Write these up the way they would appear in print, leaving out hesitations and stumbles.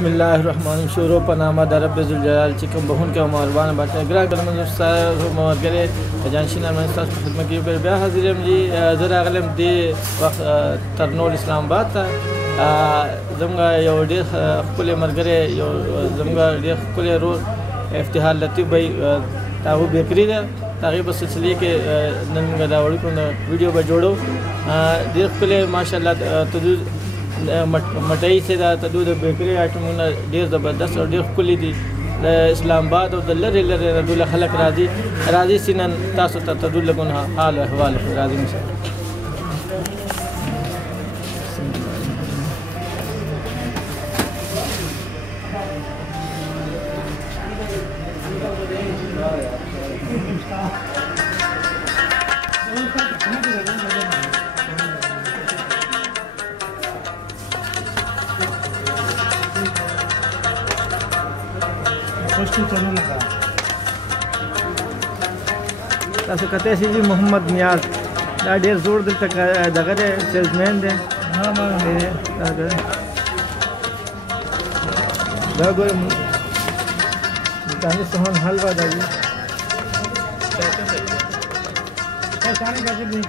बिस्मिल्लाहिर्रहमानिर्रहीम शुरू पनामा दरब्बिल जलाल चिकम बहुन के मेहरबान बाटे ग्रा गलम सार मरगरे जानशीना में सास खिदमत की पर ब्याह हाजिरम जी जरा गलम दे वक्त तरनोल इस्लामाबाद था जमगा यो दे खुले मरगरे यो जमगा दे खुले रो इफ्तिहार लतीफ भाई ताऊ बेकरी है ताकि बस इसलिए कि नंगा दावड़ी को वीडियो पर जोड़ो दे खुले माशाल्लाह तो मटई से तदूद बेकरी आइटम ढेर ज़बरदस्त और ढेर खुली थी इस्लामाबाद और लरे लरे रदुल्ला खलक राजी सिनन तासो तदुल्ला गुन हाल अहवाल राजी में तासो कहते हैं जी मोहम्मद नियाज दा ढेर जोर दिल तक दगरे सेल्समैन दे हां दा गोरे ताने सोहन हलवा दा जी चाने का जी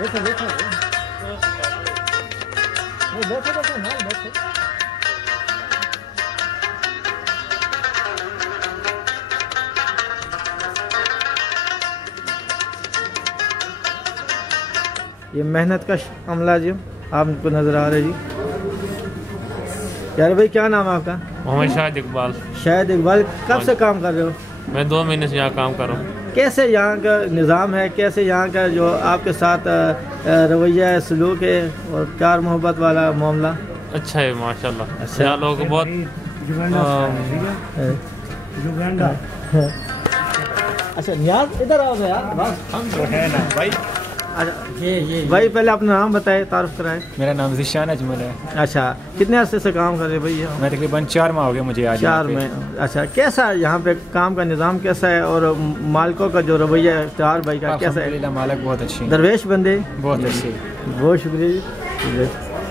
देखो ये मेहनत का अमला जी आपको नजर आ रहा है जी। यार भाई क्या नाम है आपका? मोहम्मद शाहिद इकबाल। शाहिद इकबाल, कब से काम कर रहे हो? मैं 2 महीने से यहाँ काम कर रहा हूँ। कैसे यहाँ का निज़ाम है, कैसे यहाँ का जो आपके साथ रवैया है, सलूक है और प्यार मोहब्बत वाला मामला? अच्छा है माशाल्लाह। अच्छा, यहाँ लोग बहुत अच्छा नियाज इधर आओ यार, बस हम तो है ना भाई। अच्छा ये भाई पहले अपना नाम बताए, तारुफ कराए। मेरा नाम ज़िशान अजमल है। अच्छा, कितने अर्से से काम कर रहे हैं भैया? मैं तकरीबन 4 माह हो गए मुझे आज 4 में। अच्छा, कैसा है यहाँ पे काम का निज़ाम कैसा है और मालिकों का जो रवैया है इफ्तार भाई का कैसा है? अल्हम्दुलिल्लाह मालिक बहुत अच्छे हैं, दरवेश बंदे बहुत अच्छे। बहुत शुक्रिया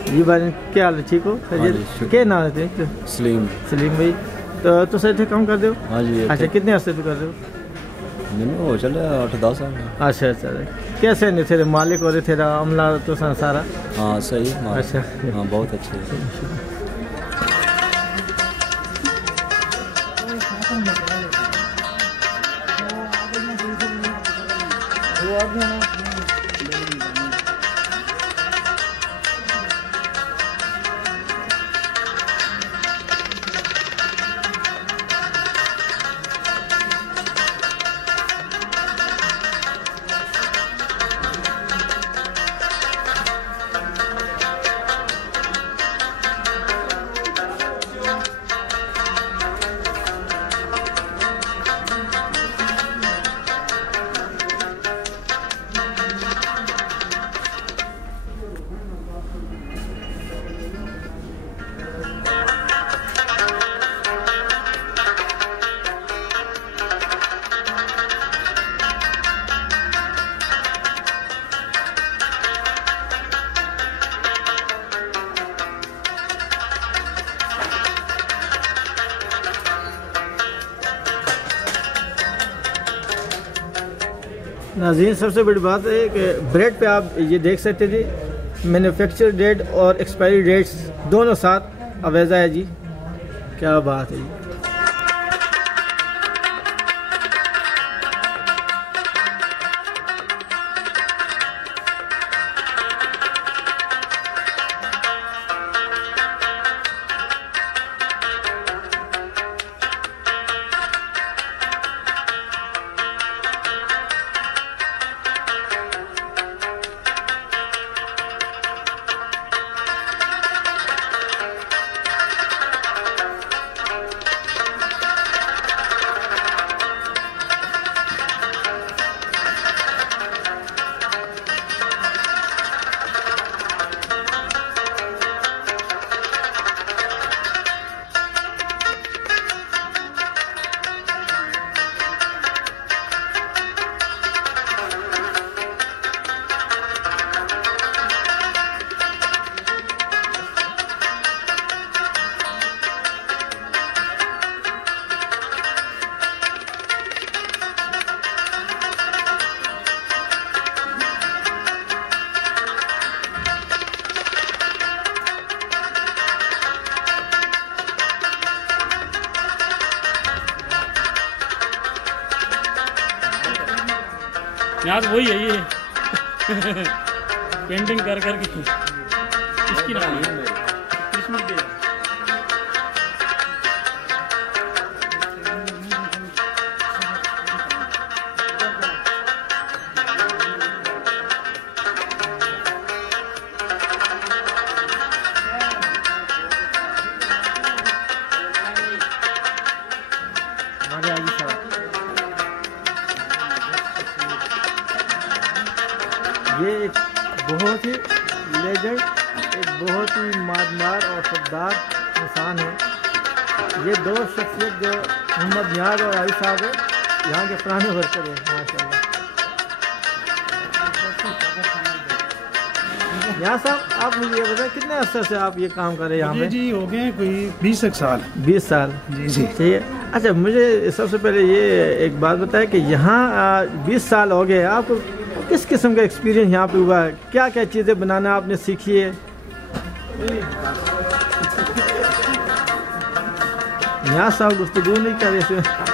जी भाई, क्या हाल है, ठीक हो? क्या नाम है तेरे? सलीम भाई। तो तुम इतने काम कर दो? हाँ जी। अच्छा, कितने अर्से से कर रहे हो? हो चले 8-10 साल। अच्छा अच्छा, कैसे नहीं तेरे मालिक और तेरा अमला तो सारा? हाँ सही। अच्छा हाँ बहुत अच्छे है। नाज़रीन, सबसे बड़ी बात है कि ब्रेड पे आप ये देख सकते थे मैन्युफैक्चर डेट और एक्सपायरी डेट्स दोनों साथ अवेजा है जी। क्या बात है जी। यहाँ तो वही है ये पेंटिंग कर करके इसकी नाम है क्रिसमस डे। ये एक बहुत ही लेजेंड, एक बहुत ही मादनार और सद्दार इंसान है। ये दो शख्सियत जो मोहम्मद नियाज़ और आई साहब है, यहाँ के पुराने वर्कर हैं माशाल्लाह। यहाँ साहब आप मुझे ये बताएं कितने अर्से से आप ये काम कर रहे हैं यहाँ पे? जी हो गए कोई 20 साल। 20 साल जी जी चाहिए। अच्छा, मुझे सबसे पहले ये एक बात बताएं कि यहाँ 20 साल हो गए, आपको किस किस्म का एक्सपीरियंस यहाँ पे हुआ है? क्या क्या चीज़ें बनाना आपने सीखी है? यहाँ साहब गुफ्तगू नहीं कर रहे थे।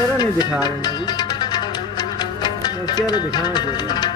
चेहरा नहीं दिखा रहे हैं अभी, चेहरा दिखाना चाहिए।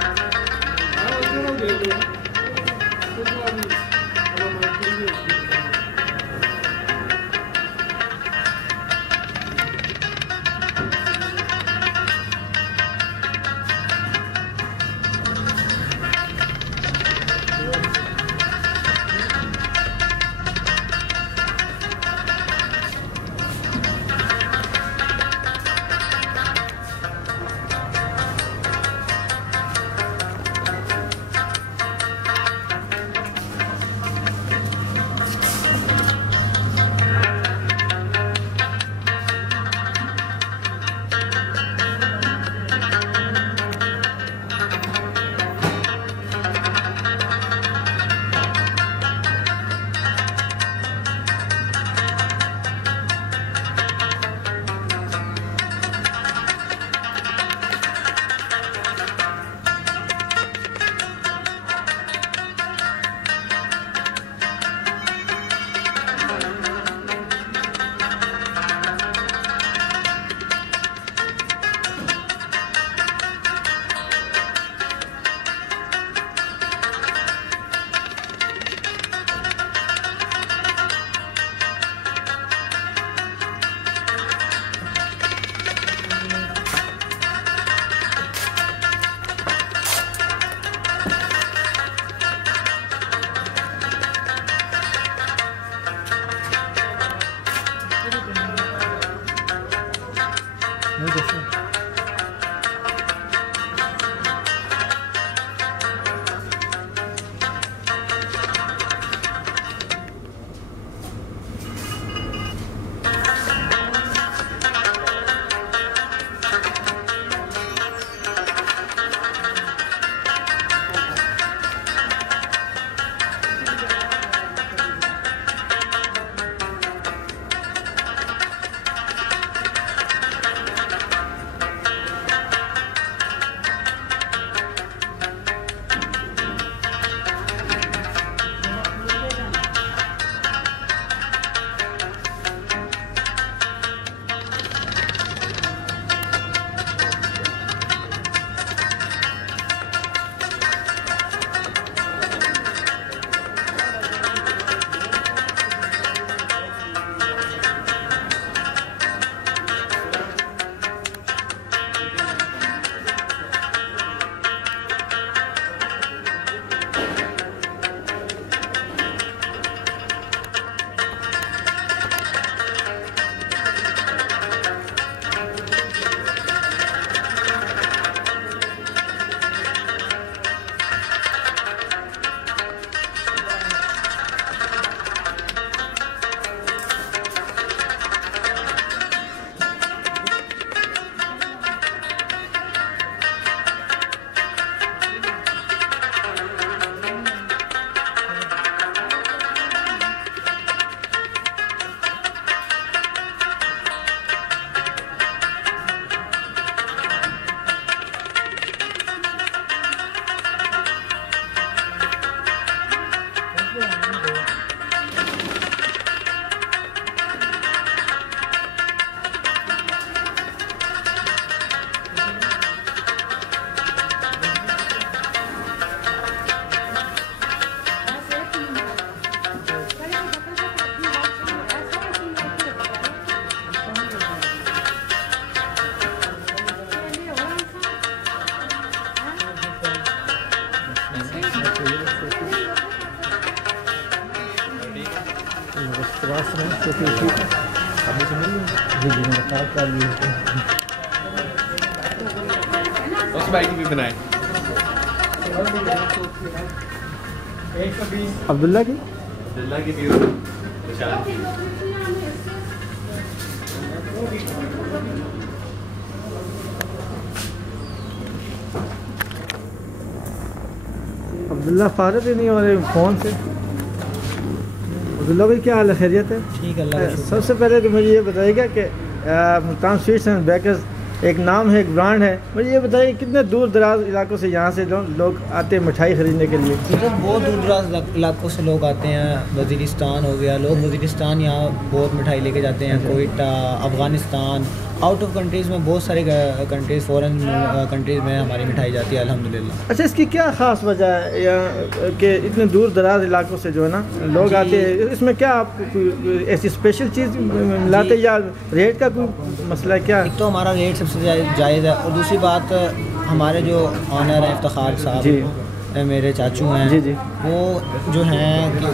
उस बाइक भी बनाए अब्दुल्ला की अब्दुल्ला फारग ही नहीं हो रहे फ़ोन से। अब्दुल्ला भाई क्या हाल है, खैरियत है? ठीक है। सबसे पहले तो मुझे ये बताइएगा कि मुल्तान स्वीट्स एंड बेकर्स एक नाम है, एक ब्रांड है, मुझे ये बताइए कितने दूर दराज इलाकों से यहाँ से लोग आते हैं मिठाई ख़रीदने के लिए? बहुत दूर दराज इलाकों से लोग आते हैं। वज़ीरिस्तान हो गया, लोग वज़ीरिस्तान यहाँ बहुत मिठाई लेके जाते हैं, Quetta, Afghanistan, out of countries में बहुत सारे कंट्रीज़, फॉरेन कंट्रीज़ में हमारी मिठाई जाती है अल्हम्दुलिल्लाह। अच्छा, इसकी क्या ख़ास वजह है या कि इतने दूर दराज इलाकों से जो है ना लोग आते हैं, इसमें क्या आप कोई ऐसी स्पेशल चीज़ लाते या रेट का कोई मसला है क्या? एक तो हमारा रेट सबसे जायज़ है और दूसरी बात हमारे जो ऑनर हैं इफ्तिखार साहब, मेरे चाचू हैं जी, वो जो हैं कि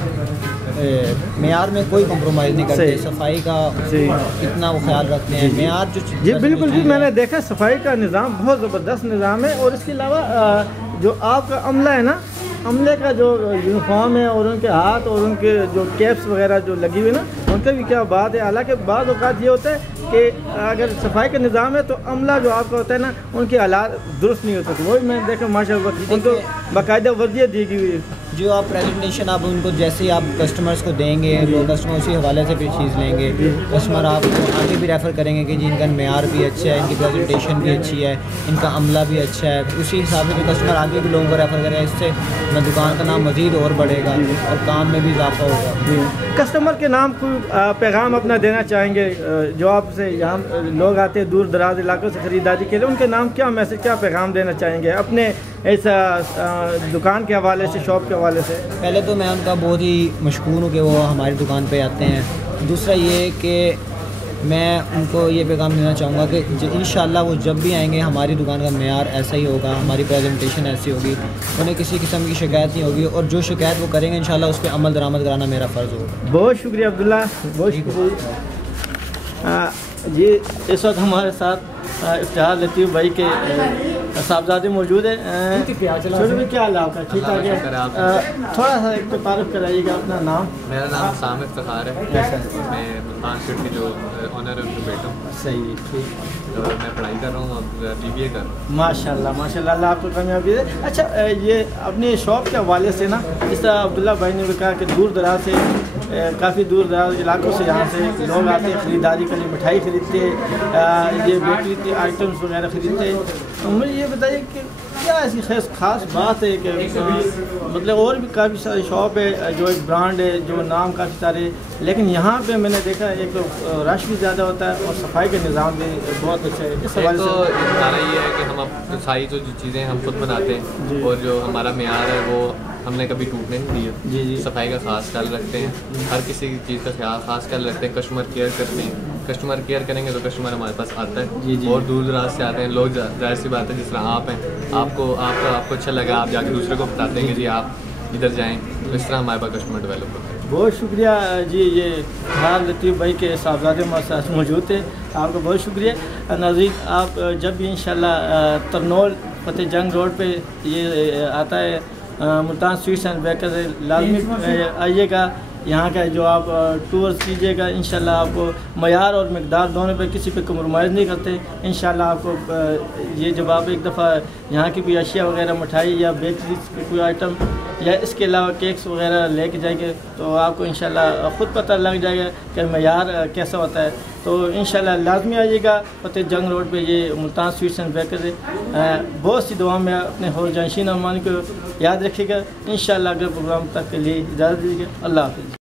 मेयार में कोई कॉम्प्रोमाइज़ नहीं करते, सफाई का इतना वो ख्याल रखते हैं। मेयार जो जी बिल्कुल जी, मैंने देखा सफाई का निज़ाम बहुत ज़बरदस्त निज़ाम है। और इसके अलावा जो आपका अमला है ना, अमले का जो यूनिफॉर्म है और उनके हाथ और उनके जो कैप्स वगैरह जो लगी हुई ना, उनका भी क्या बात है। हालांकि बाद औक़ात ये होता है कि अगर सफाई का निज़ाम है तो अमला जो आपका होता है ना, उनके हालात दुरुस्त नहीं होते। तो वही मैंने देखा माशाअल्लाह उनको बाकायदा वर्दियाँ दी गई। जो आप प्रेजेंटेशन आप उनको जैसे ही आप कस्टमर्स को देंगे तो कस्टमर उसी हवाले से फिर चीज़ लेंगे। कस्टमर आपको आगे भी रेफ़र करेंगे कि जी इनका मेयार भी अच्छा है, इनकी प्रेजेंटेशन भी अच्छी है, इनका अमला भी अच्छा है। उसी हिसाब से जो कस्टमर आगे भी लोगों को रेफ़र करेगा, इससे मैं दुकान का नाम मज़ीद और बढ़ेगा और काम में भी इजाफा होगा। कस्टमर के नाम कोई पैगाम अपना देना चाहेंगे जो आपसे यहाँ लोग आते हैं दूर दराज इलाकों से ख़रीदारी के लिए, उनके नाम क्या मैसेज, क्या पैगाम देना चाहेंगे अपने ऐसा दुकान के हवाले से, शॉप के हवाले से? पहले तो मैं उनका बहुत ही मशकूर हूँ कि वो हमारी दुकान पे आते हैं। दूसरा ये कि मैं उनको ये पैगाम देना चाहूँगा कि इंशाल्लाह वो जब भी आएंगे हमारी दुकान का मेयार ऐसा ही होगा, हमारी प्रेजेंटेशन ऐसी होगी, उन्हें किसी किस्म की शिकायत नहीं होगी और जो शिकायत वो करेंगे इंशाल्लाह उस पर अमल दरामद कराना मेरा फ़र्ज़ होगा। बहुत शुक्रिया अब्दुल्ला, बहुत शुक्रिया। ये इस वक्त हमारे साथ इफ्तिखार लतीफ़ भाई के साहबजादे मौजूद हैं। छोटे भाई क्या हाल है आपका? ठीक ठाक है। थोड़ा सा एक तो तारुफ कराइएगा अपना नाम। मेरा नाम साम इफ्तिखार है। मैं मुल्तान स्वीट के जो ऑनर है उनका बेटा हूँ। सही है, ठीक। तो मैं पढ़ाई कर रहा हूँ, अब BBA कर रहा हूँ। माशाल्लाह माशाल्लाह, अल्लाह आपको कामयाबी दे। अच्छा, ये अपने शॉप के हवाले से ना, जिस तरह अब्दुल्ला भाई ने भी कहा कि दूर दराज से काफ़ी दूर दराज इलाकों से यहाँ से लोग आते हैं ख़रीदारी के लिए, मिठाई ख़रीदते, ये बेकरी के आइटम्स वगैरह ख़रीदते। तो मुझे ये बताइए कि क्या ऐसी ख़ास बात है कि मतलब और भी काफ़ी सारी शॉप है जो एक ब्रांड है, जो नाम काफ़ी सारे, लेकिन यहाँ पे मैंने देखा एक तो रश भी ज़्यादा होता है और सफाई का निज़ाम भी बहुत अच्छा है। इस हवाले तो से हमारा ये है कि हम अब सारी जो चीज़ें हम खुद बनाते हैं और जो हमारा मेयार है वो हमने कभी टूटने नहीं दिया। जी। सफाई का खास ख्याल रखते हैं, हर किसी चीज़ का खास ख्याल रखते हैं, कस्टमर केयर करते हैं। कस्टमर केयर करेंगे तो कस्टमर हमारे पास आता है। जी। और दूर दराज से आते हैं लोग, जाहिर सी बात है जिस तरह आप हैं, आपको अच्छा लगा, आप जाके दूसरे को बताते हैं कि जी आप इधर जाएँ, तो इस तरह हमारे पास कस्टमर डेवलप होता है। बहुत शुक्रिया जी। ये इफ्तिखार लतीफ़ भाई के साहबजादे हमारे मौजूद थे, आपका बहुत शुक्रिया। नाज़रीन, आप जब भी इंशाल्लाह तरनोल फतेह जंग रोड पे ये आता है मुल्तान स्वीट्स एंड बेकर्स, लाजमी आइएगा। यहाँ का जो आप टूर कीजिएगा, इंशाल्लाह आपको मयार और मकदार दोनों पे किसी पे कम्प्रोमाइज़ नहीं करते। इंशाल्लाह आपको ये जब आप एक दफ़ा यहाँ की भी अशिया वगैरह, मिठाई या बेकरी के कोई आइटम या इसके अलावा केक्स वगैरह लेके जाएंगे तो आपको इंशाल्लाह ख़ुद पता लग जाएगा कि मयार कैसा होता है। तो इंशाल्लाह लाजमी आइएगा। फतेह जंग रोड पे ये मुल्तान स्वीट्स एंड बेकर्स है। बहुत सी दुआ में अपने हौल जानशीन अरमान को याद रखिएगा। इंशाल्लाह अगले प्रोग्राम तक के लिए इजाज़त दीजिए। अल्लाह हाफ़िज़।